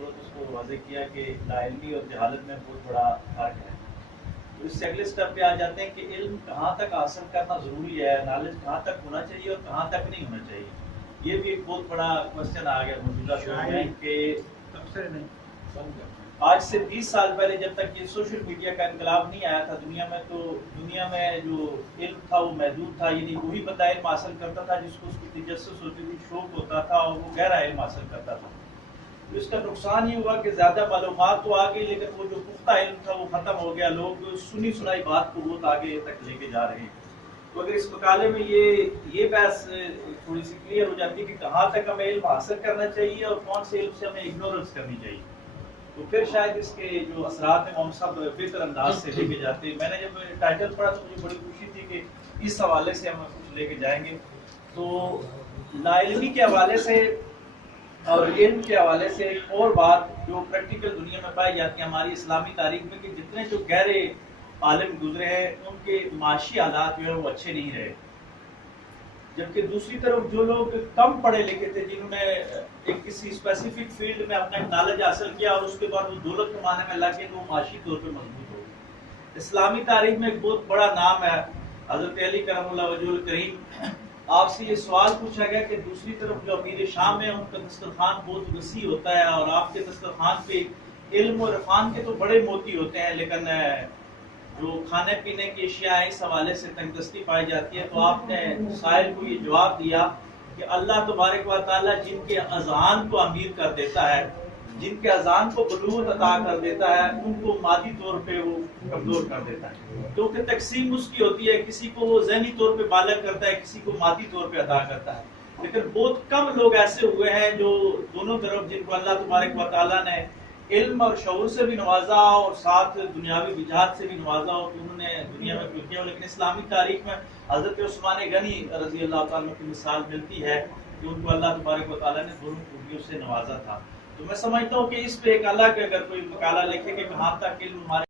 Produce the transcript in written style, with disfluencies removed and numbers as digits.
खूबसूरत उसको वाज़ेह किया कि लाइल्मी और जहालत में बहुत बड़ा फ़र्क है। तो इससे अगले स्टेप पे आ जाते हैं कि इल्म कहाँ तक हासिल करना ज़रूरी है, नॉलेज कहाँ तक होना चाहिए और कहाँ तक नहीं होना चाहिए। ये भी एक बहुत बड़ा क्वेश्चन आ गया मौजूदा दौर में कि आज से 20 साल पहले जब तक ये सोशल मीडिया का इनकलाब नहीं आया था दुनिया में, तो दुनिया में जो इल्म था वो महदूद था, यानी वही बंदा इल्म हासिल करता था जिसको उसकी तजस्सुस होती थी, शौक होता था और वो गहरा इल्म हासिल करता था। तो इसका नुकसान ये हुआ कि ज़्यादा मालूमात तो आ गई लेकिन वो जो पुख्ता इल्म था वो ख़त्म हो गया। लोग सुनी सुनाई बात को बहुत आगे तक लेके जा रहे हैं। तो अगर इस मकाले में ये बहस थोड़ी सी क्लियर हो जाती है कि कहाँ तक हमें इल्म हासिल करना चाहिए और कौन से इल्म से हमें इग्नोरेंस करनी चाहिए, तो फिर शायद इसके जो असरात हैं हम सब बेहतर अंदाज से लेके जाते हैं। मैंने जब टाइटल पढ़ा तो मुझे बड़ी खुशी थी कि इस हवाले से हम कुछ लेके जाएंगे। तो लाइल्मी के हवाले से और इल्म के हवाले से एक और बात जो प्रैक्टिकल दुनिया में पाई जाती है हमारी इस्लामी तारीख में, कि जितने जो गहरे आलिम गुजरे हैं उनके माशी हालात जो है वो अच्छे नहीं रहे, जबकि दूसरी तरफ जो लोग कम पढ़े लिखे थे जिन्होंने एक किसी स्पेसिफिक फील्ड में अपना नालेज हासिल किया और उसके बाद वो दौलत कमाने में लगे तो वो माशी तौर पे मजबूत हो गए। इस्लामी तारीख में एक बहुत बड़ा नाम है हजरत अली करमुल्लाह वजहुल करीम। आपसे ये सवाल पूछा गया कि दूसरी तरफ जो अमीर शाम है उनका दस्तरखान बहुत वसी होता है और आपके दस्तरखान पे इल्म और इरफान के तो बड़े मोती होते हैं, लेकिन जो खाने पीने की अशिया है इस हवाले से तंगदस्ती पाई जाती है। तो आपने साहिल को ये जवाब दिया कि अल्लाह तबारक व तआला जिनके अज़ान को अमीर कर देता है, जिनके अज़ान को बलूगत अता कर देता है, उनको मादी तौर पे वो कमजोर कर देता है, क्योंकि तकसीम उसकी होती है, किसी को वो ज़हनी तौर पे बालग करता है, किसी को मादी तौर पे अता करता है। लेकिन बहुत कम लोग ऐसे हुए हैं जो दोनों तरफ, जिनको अल्लाह तबारक व तआला ने इल्म और शऊर से भी नवाजा और साथ दुनियावी विजात से भी नवाजा और उन्होंने दुनिया में कुछ किया। लेकिन इस्लामी तारीख में हजरत उस्मान गनी रजी अल्लाह ताला की मिसाल मिलती है कि उनको अल्लाह तबारक व तआला ने दोनों खूबियों से नवाजा था। तो मैं समझता हूँ कि इस पे एक अलग अगर कोई मकाला लिखे कि कहाँ तक इल्म हमारे